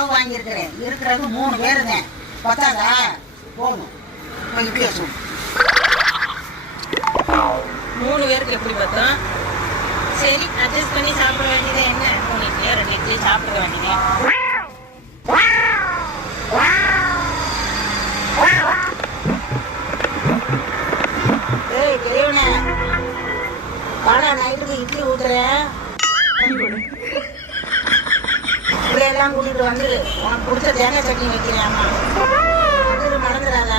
மாவு வாங்கியிருக்கிறேன். இருக்கிறது 3 பேரு தான். பத்தாதா? போகணும். இட்லி சுடு. 3 பேருக்கு எப்படி பார்த்தோம்? சரி, அட்ஜஸ்ட் பண்ணி சாப்பிட வேண்டியது என்ன? 3 இட்லியோ 2 இட்லி சாப்பிட வேண்டியது. ஏய் பெரியவனே, வாடா நைட்டுக்கு இட்லி ஊத்துறேன். இப்படியெல்லாம் கூட்டிட்டு வந்துரு. உனக்கு பிடிச்ச தேங்காய் சட்னி வைக்கிறேன். அம்மா மறந்துடாத.